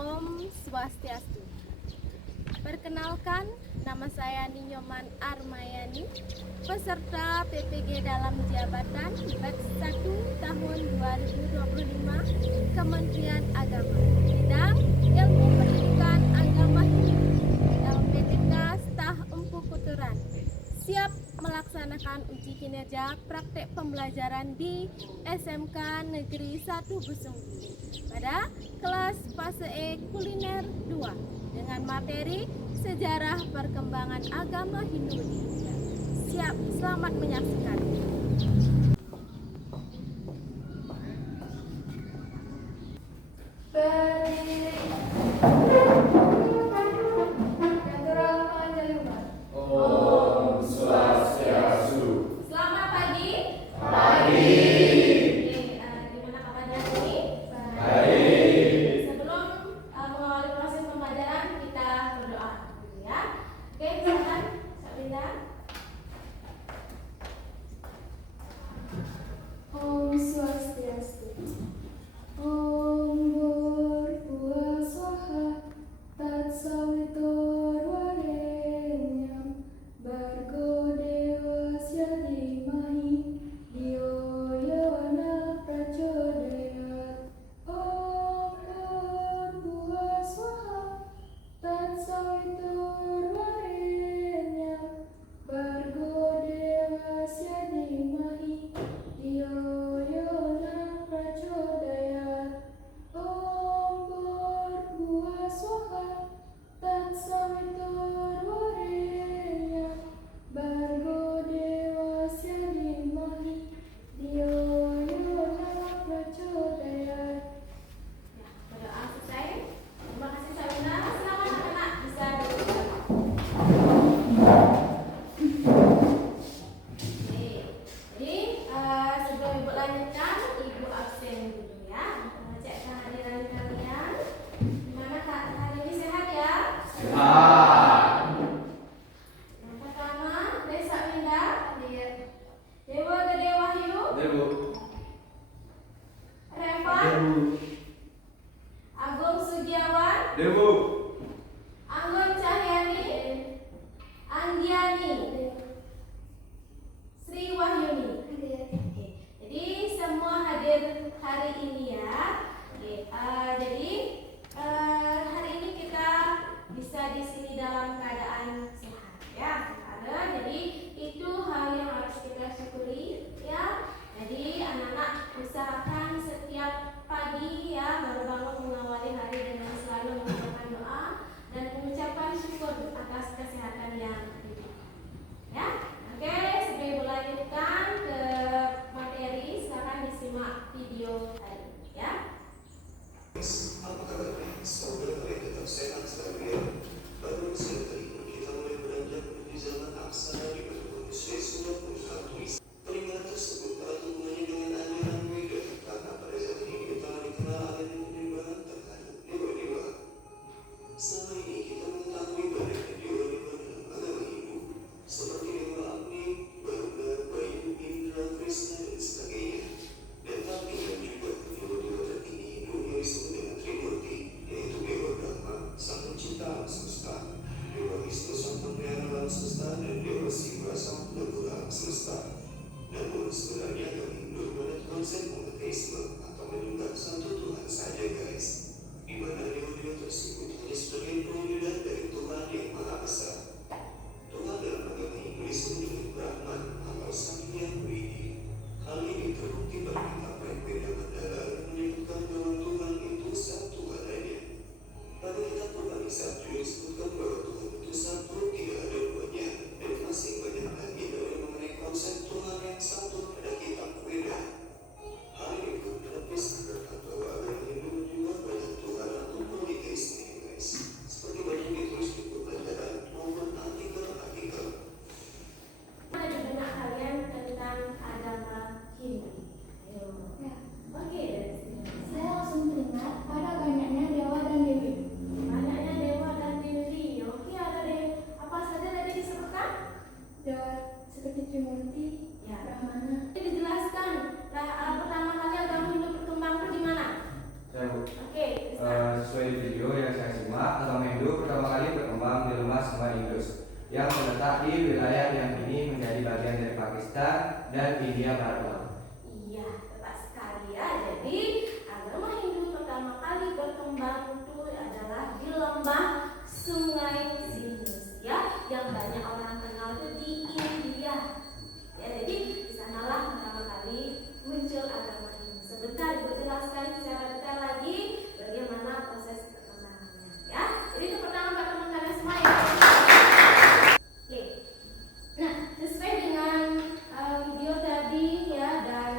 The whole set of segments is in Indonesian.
Om Swastiastu. Perkenalkan, nama saya Ninyoman Armayani, peserta PPG dalam jabatan batch 1 tahun 2025 Kementerian Agama, bidang Ilmu Pendidikan Agama Hindu dalam PTK Stah Empu Kuturan. Siap melaksanakan uji kinerja praktek pembelajaran di SMK Negeri 1 Busunggi pada kelas fase E kuliner 2 dengan materi sejarah perkembangan agama Hindu di India. Siap, selamat menyaksikan. Berdiri. Keturunan Panjaluman. Om Swastiastu. Selamat pagi. Pagi. Gimana kabarnya hari ini? Baik. Sebelum mengawali proses pembelajaran, kita berdoa dulu ya. Oke, silakan Sabinda. Om Swastiastu. Om Bhurbhuva Swaha Tatsaviturvarenyam Bhargo Devasya Dhimahi Dhiyo Yona Prachodayat. Om Bhurbhuva Swaha Tatsaviturvarenyam Bhargo Devasya Dhimahi Dhiyo Yona Prachodayat. Om Bhurbhuva Swaha Tatsaviturvarenyam Bhargo Devasya Dhimahi Dhiyo Yona Prachodayat. Berdoa selesai. Terima kasih Sabina. Selamat anak-anak bisa duduk. Oke, jadi sebelum ibu lanjutkan, ibu absen dulu ya. Cek kehadiran kalian. Gimana Kak? Hari ini sehat ya? Sehat. Yang pertama, Desa Winda hadir. Dewa Gede Wahyu, Debu. Revan, Agung Sugiawan, Debu. Anggun Cahyani, Anggiani, Sri Wahyuni. Oke, jadi semua hadir hari ini ya. Oke, jadi hari ini kita bisa di sini dalam keadaan sehat ya. Jadi itu hal yang harus kita syukuri ya. Jadi anak-anak usahakan setiap pagi ya baru bangun mengawali hari dengan selalu mengucapkan doa yang terletak di wilayah yang kini menjadi bagian dari Pakistan dan India Barat Laut. Iya, tepat sekali ya. Jadi agama Hindu pertama kali berkembang itu adalah di lembah Sungai Sindus, ya, yang banyak orang kenal itu di India. Ya, jadi di sanalah pertama kali muncul agama Hindu. Sebentar Ibu jelaskan secara detail lagi bagaimana proses perkembangannya, ya. Jadi itu pertama buat teman kalian semua ya. Oke. Nah, sesuai dengan video tadi ya dan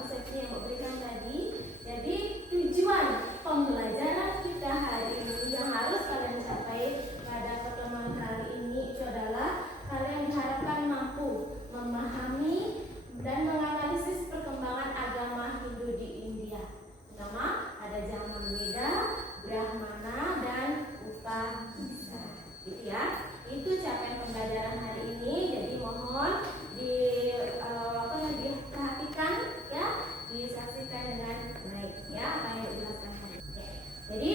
persepsi yang Ibu berikan tadi, jadi tujuan pembelajaran kita hari ini yang harus kalian capai pada pertemuan kali ini itu adalah kalian diharapkan mampu memahami dan menganalisis perkembangan agama Hindu di India. Pertama, ada zaman Weda, Brahmana, dan Upanishad. Gitu ya. Itu capaian pembelajaran hari ini. Jadi mohon diperhatikan ya, disaksikan dengan baik ya apa yang dijelaskan tadi. Oke. Jadi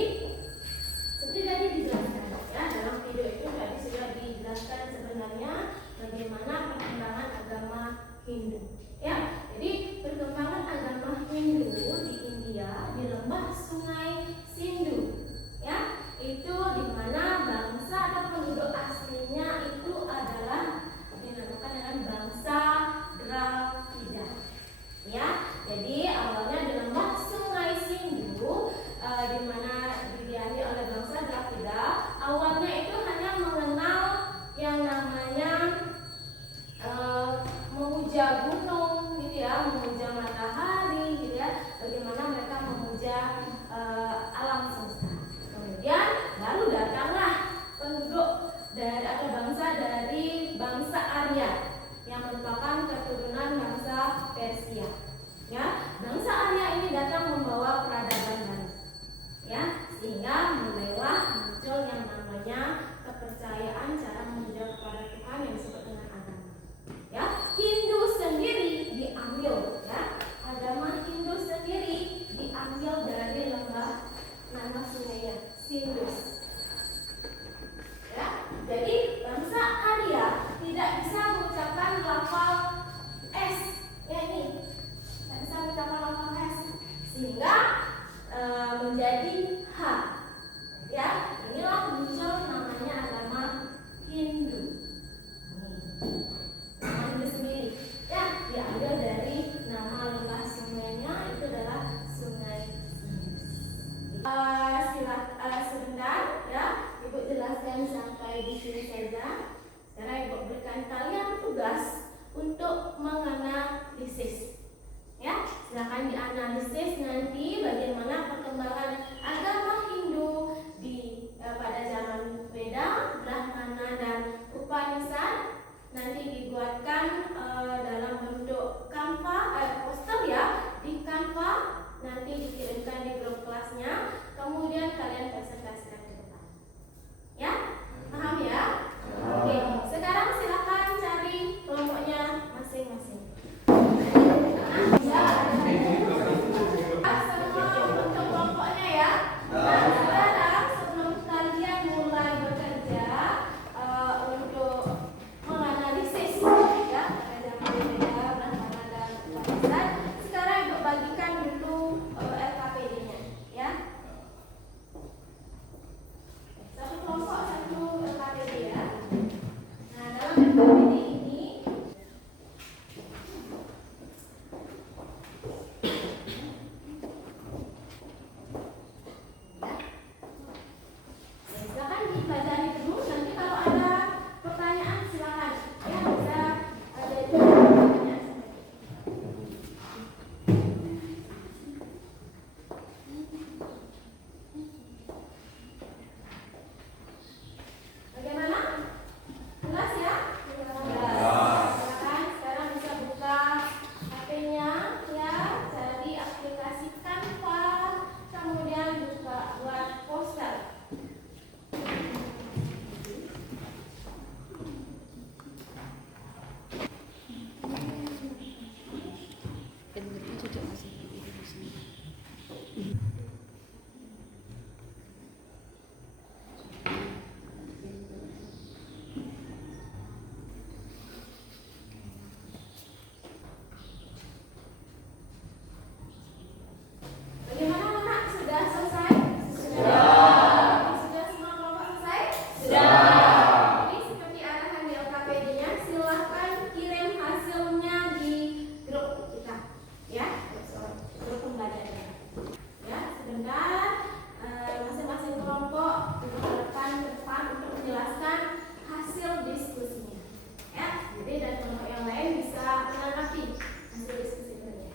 seperti tadi dijelaskan ya, dalam video itu tadi sudah dijelaskan sebenarnya bagaimana perkembangan agama Hindu. Ya, jadi perkembangan agama Hindu di India di lembah Sungai Sindhu. Ya, itu di mana bangsa atau penduduk aslinya itu adalah dinamakan dengan bangsa Dravida. Ya, jadi awalnya di lembah Sungai Sindhu di mana didiami oleh bangsa Dravida. Awalnya itu hanya mengenal yang namanya memuja gunung gitu ya, memuja matahari gitu ya, bagaimana mereka memuja alam semesta. Kemudian baru datanglah penduduk dari atau bangsa dari bangsa Arya yang merupakan keturunan bangsa Persia. Ya, bangsa Arya ini datang membawa peradaban baru. Ya, sehingga mulailah muncul yang namanya kepercayaan cara memuja kepada Tuhan yang disebut dengan agama. Ya, Hindu sendiri diambil ya, agama Hindu sendiri diambil dari lembah nama sungainya Sindus. Ya, jadi bangsa Arya tidak bisa mengucapkan lafal S, ya ini, tidak bisa mengucapkan lafal S, sehingga menjadi H. Ya, inilah muncul namanya agama Hindu. Nama Hindu sendiri, ya, diambil dari nama lembah sungainya itu adalah Sungai Sindus. Sebentar ya, Ibu jelaskan sampai di sini saja. Sekarang Ibu berikan kalian tugas untuk menganalisis. Ya, silakan dianalisis nanti bagaimana perkembangan agama Hindu di pada zaman Weda, Brahmana, dan Upanishad. Nanti dibuatkan dalam bentuk Canva, poster ya, di Canva. Nanti dikirimkan di grup kelasnya. Kemudian kalian presentasikan ke depan. Ya, paham ya? Oke, sekarang silakan cari kelompoknya masing-masing. Ya, sebentar. Masing-masing kelompok dipersilakan ke depan untuk menjelaskan hasil diskusinya. Ya, jadi dari kelompok yang lain bisa menanggapi hasil diskusi ini.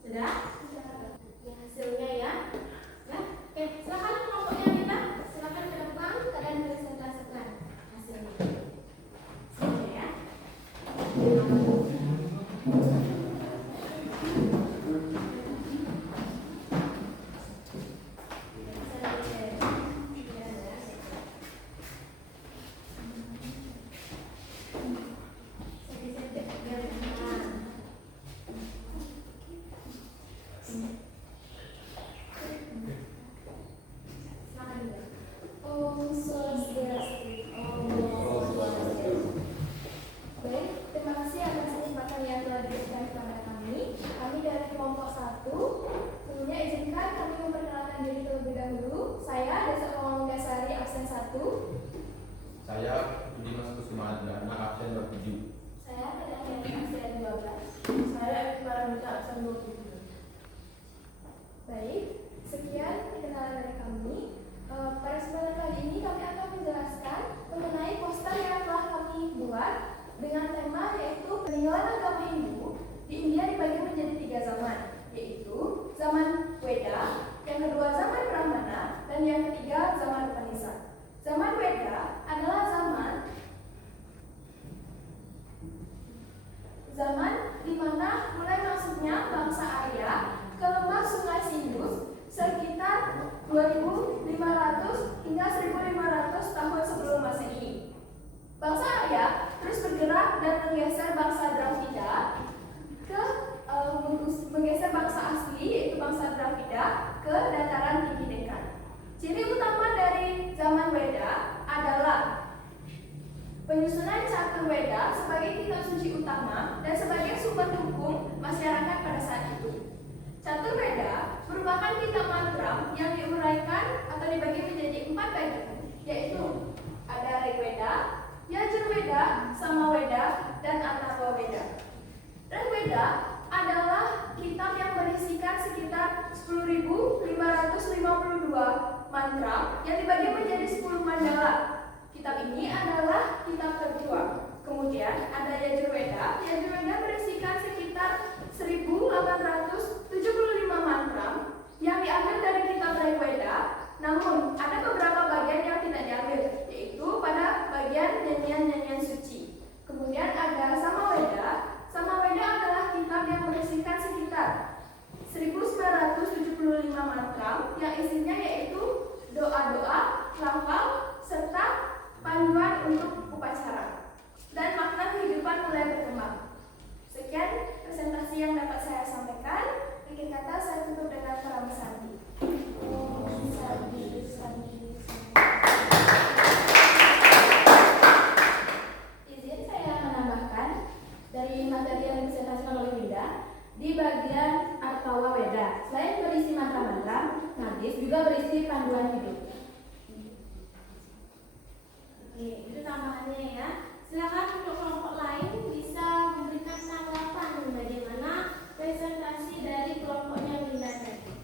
Sudah? Ini hasilnya ya. Ya, oke. Silakan kelompoknya kita. Silakan ke depan kalian presentasikan hasilnya. Hasilnya ya. Om Swastiastu. Baik, terima kasih atas kesempatan yang telah diberikan kepada kami. Kami dari kelompok 1. Sebelumnya izinkan kami memperkenalkan diri terlebih dahulu. Saya Desa Pamanggasari absen 1. Saya Budimas Kusumandana absen 27. Saya Tedang absen 12. Saya Iqbalamita absen 27. Baik, sekian perkenalan dari kami. Pada kesempatan kali ini kami akan menjelaskan mengenai poster yang telah kami buat dengan tema yaitu peninggalan agama Hindu di India dibagi menjadi 3 zaman, yaitu zaman Weda, yang kedua zaman Brahmana, dan yang ketiga zaman Upanishad. Zaman Weda adalah zaman di mana mulai masuknya bangsa Arya ke lembah Sungai Sindus sekitar 2500 hingga 1500 tahun sebelum Masehi. Bangsa Arya terus bergerak dan menggeser bangsa Dravida ke menggeser bangsa asli yaitu bangsa Dravida ke dataran tinggi Dekan. Ciri utama dari zaman Weda adalah penyusunan Catur Weda sebagai kitab suci utama dan sebagai sumber hukum masyarakat pada saat itu. Catur Weda merupakan kitab mantra yang diuraikan atau dibagi menjadi 4 bagian, yaitu ada Rigveda, Yajurveda, Samaveda, dan Atharva Veda. Rigveda adalah kitab yang berisikan sekitar 10.552 mantra yang dibagi menjadi 10 mandala. Kitab ini adalah kitab tertua. Kemudian ada Yajurveda. Yajurveda berisikan sekitar 1.875 mantra yang diambil dari kitab Rigveda. Namun ada beberapa bagian yang tidak diambil, yaitu pada bagian nyanyian-nyanyian suci. Kemudian ada Samaveda. Samaveda adalah kitab yang berisikan sekitar 1.975 mantra yang isinya yaitu doa-doa, lafal, serta panduan untuk upacara dan makna kehidupan mulai berkembang. Sekian presentasi yang dapat saya sampaikan. Akhir kata saya tutup dengan Param Santi. Om Santi, Santi, Izin saya menambahkan dari materi yang dipresentasikan oleh Winda di bagian Atharva Veda. Selain berisi mantra-mantra, Nagis juga berisi panduan hidup. Oke, itu tambahannya ya. Silakan untuk kelompok lain bisa memberikan tanggapan bagaimana presentasi dari kelompoknya Winda tadi.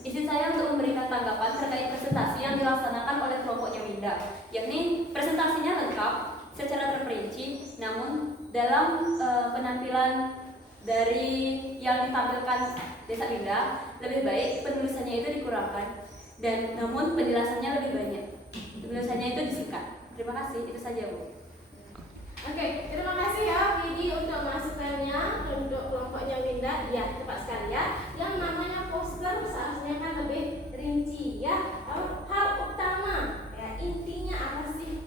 Izin saya untuk memberikan tanggapan terkait presentasi yang dilaksanakan oleh kelompoknya Winda, yakni presentasinya lengkap secara terperinci, namun dalam penampilan dari yang ditampilkan Desa Winda lebih baik penulisannya itu dikurangkan, dan namun penjelasannya lebih banyak. Penulisannya itu disingkat. Terima kasih, itu saja Bu. Oke, terima kasih ya Vidi untuk masukannya untuk kelompoknya Winda. Ya, tepat sekali ya. Yang namanya poster seharusnya kan lebih rinci ya. Hal utama ya, intinya apa sih?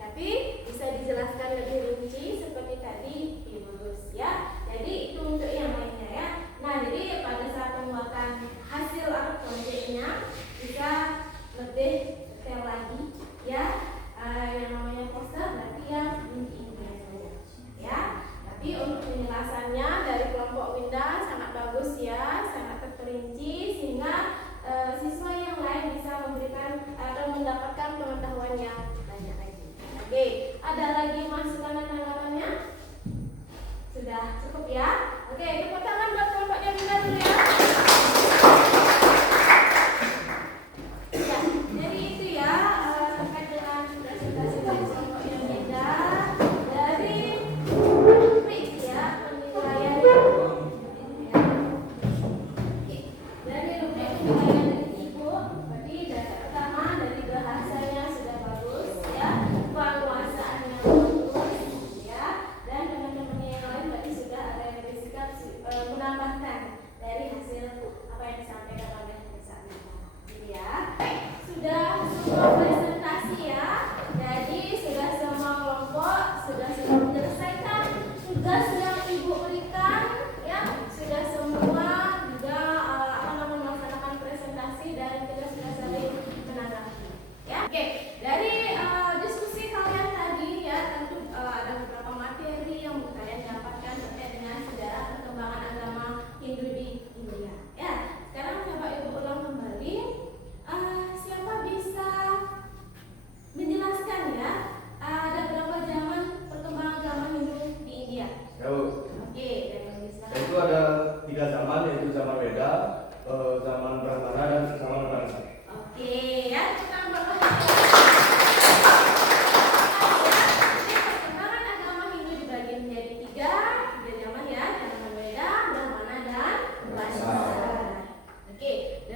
Tapi bisa dijelaskan lebih rinci seperti tadi Ibu ya. Jadi itu untuk yang lainnya ya. Nah, jadi pada saat pembuatan hasil proyeknya bisa lebih detail lagi ya. Yang namanya poster berarti yang inti-intinya saja ya. Tapi untuk penjelasannya dari kelompok Winda sangat bagus ya, sangat terperinci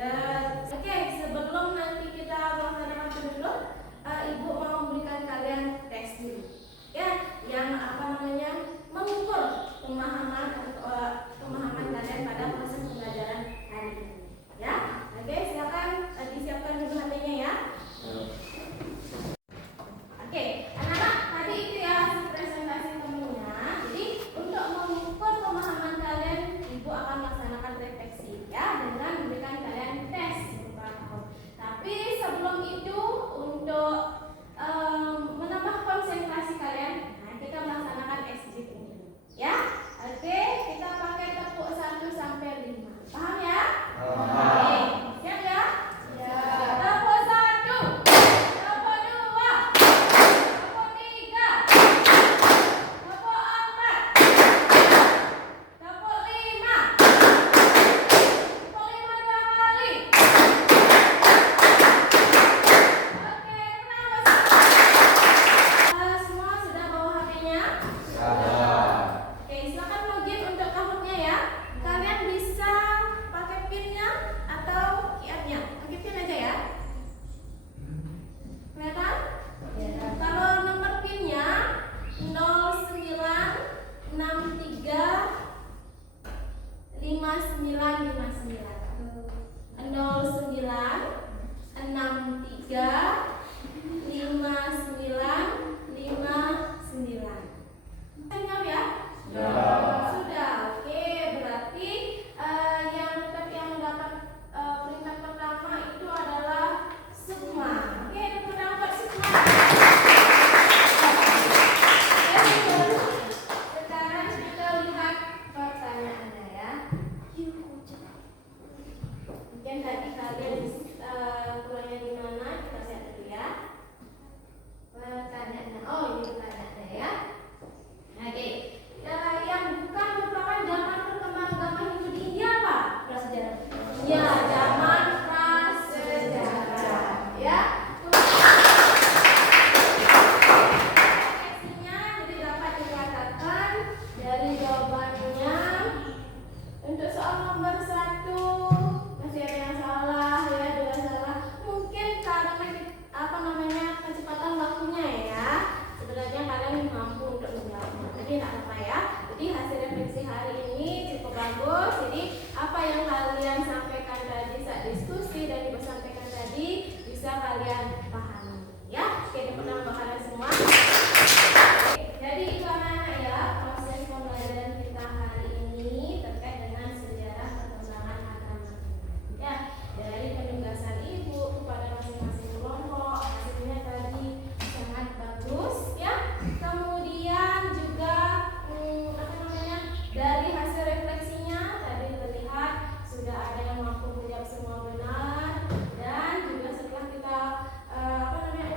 Oke, sebelum nanti kita melaksanakan dulu, Ibu mau memberikan kalian tes dulu. Ya, yang mengukur pemahaman kalian pada proses pembelajaran hari ini. Ya, oke, silakan disiapkan dulu HP-nya ya. Oke, anak-anak, tadi itu ya hasil presentasi temunya. Jadi untuk mengukur pemahaman kalian, Ibu akan melaksanakan refleksi ya dengan memberikan kalian tes berupa rapor. Tapi sebelum itu untuk menambah konsentrasi kalian, kita melaksanakan SG dulu. Ya, oke, kita pakai tepuk 1 sampai 5. Paham ya? Oke, siap ya? Ya. Tepuk 1, tepuk 2, tepuk 3, tepuk 4, tepuk 5, tepuk 5 2 kali. Oke, kenapa semua sudah bawa HP-nya? Oke, silakan login untuk tahunnya ya. Kalian bisa pakai PIN-nya atau QR-nya. Pakai PIN aja ya. Kelihatan? Kalau nomor PIN-nya 0963595959. Siap ya? Sudah. Oke, berarti yang mendapat peringkat pertama itu adalah Sukma. Oke, tepuk tangan buat Sukma. Sekarang kita lihat pertanyaannya ya. Mungkin tadi kalian kurangnya di mana? Kita lihat dulu ya. Pertanyaannya. Oh, ini pertanyaannya ya. Oke. Yang bukan merupakan zaman perkembangan agama Hindu di India apa? Prasejarah. Ya, zaman prasejarah. Ya. Refleksinya jadi dapat dikatakan dari jawabannya untuk soal nomor 1 masih ada yang salah ya, 2 salah. Mungkin karena kecepatan waktunya ya. Sebenarnya kalian mampu untuk menjawabnya. Jadi tidak apa ya. Jadi hasil refleksi hari ini cukup bagus. Jadi apa yang kalian sampaikan tadi saat diskusi dan Ibu sampaikan tadi bisa kalian pahami. Ya, oke, tepuk tangan buat kalian semua. Oke, jadi itu anak-anak ya, proses pembelajaran kita hari ini terkait dengan sejarah perkembangan agama. Ya, dari penugasan Ibu kepada masing-masing kelompok, hasilnya tadi sangat bagus ya. Kemudian juga dari hasil refleksinya tadi terlihat sudah ada yang mampu menjawab semua benar, dan juga setelah kita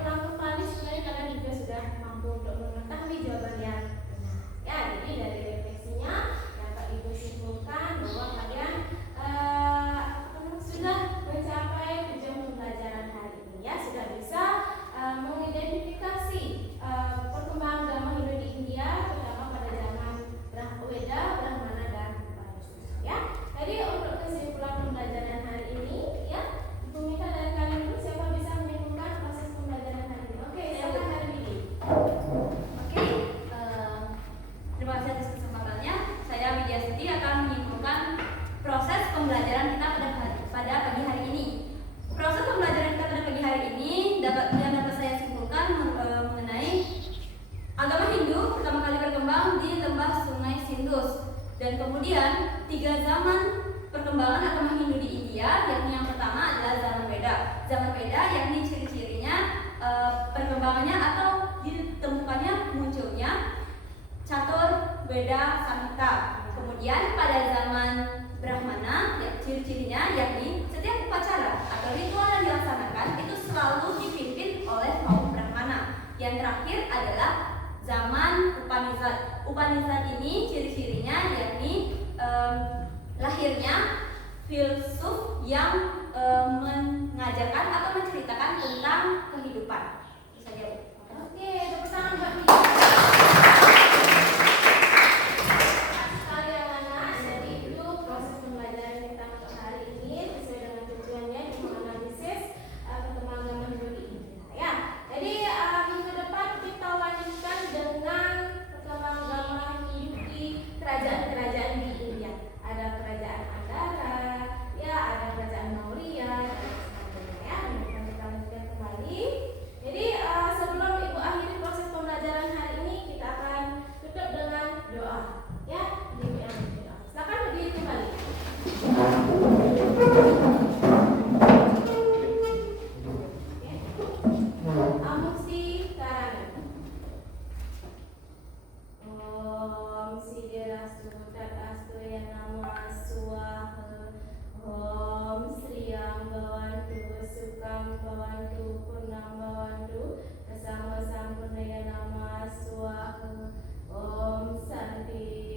ulang kembali sebenarnya kalian juga sudah mampu untuk mengetahui jawaban yang benar. Ya, jadi dari refleksinya dapat Ibu simpulkan bahwa kalian sudah mencapai tujuan pembelajaran hari ini ya, sudah bisa mengidentifikasi perkembangan agama Hindu di India terutama pada zaman Weda, Brahmana dan Upanishad ya. Jadi untuk kesimpulan pembelajaran hari ini ya, Ibu minta dari kalian dulu siapa bisa menyimpulkan proses pembelajaran hari ini. Oke, silakan hari ini. Oke, terima kasih atas kesempatannya. Saya Widya Siti akan menyimpulkan proses pembelajaran kita pada pagi hari ini. Proses pembelajaran kita pada pagi hari ini dapat saya simpulkan mengenai agama Hindu pertama kali berkembang di lembah Sungai Sindus, dan kemudian 3 zaman perkembangan agama Hindu di India, yakni yang pertama adalah zaman Weda. Zaman Weda yakni ciri-cirinya perkembangannya atau ditemukannya munculnya catur Weda Samhita. Kemudian pada zaman Brahmana, ya, ciri-cirinya yakni setiap upacara atau ritual yang dilaksanakan itu selalu dipimpin oleh kaum Brahmana. Yang terakhir adalah zaman Upanishad. Upanishad ini ciri-cirinya yakni lahirnya filsuf yang mengajarkan atau menceritakan tentang kehidupan. Itu saja, Bu. Oke, tepuk tangan buat Mika. Sekali anak-anak, jadi itu proses pembelajaran kita untuk hari ini sesuai dengan tujuan Bhavantu Purnam Bhavantu Kasama Sampurnaya Nama Swaha Om Santi